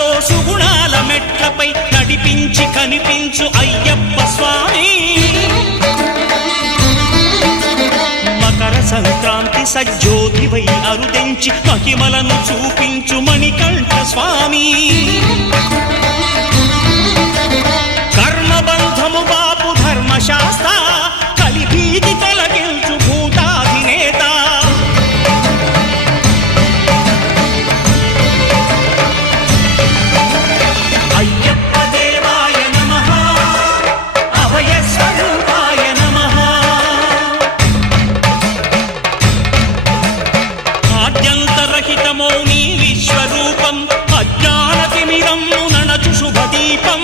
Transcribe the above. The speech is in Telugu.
సుఖాలతో సుగుణాల మెట్లపై నడిపించి కనిపించు అయ్యప్ప స్వామి. మకర సంక్రాంతి సజ్జోతివై అరుదెంచి మహిమలను చూపించు మణికంఠ స్వామి. కర్మబంధము బాపు ధర్మశాస్త్ర కలిభీతి తొలగించు భూతాధినేత. అయ్యప్ప దేవాయ నమః, అభయ స్వరూపాయ నమః. ఆద్యంతరహితమో నీ విశ్వరూపం, అజ్ఞానతిమిరం నణచు శుభదీపం.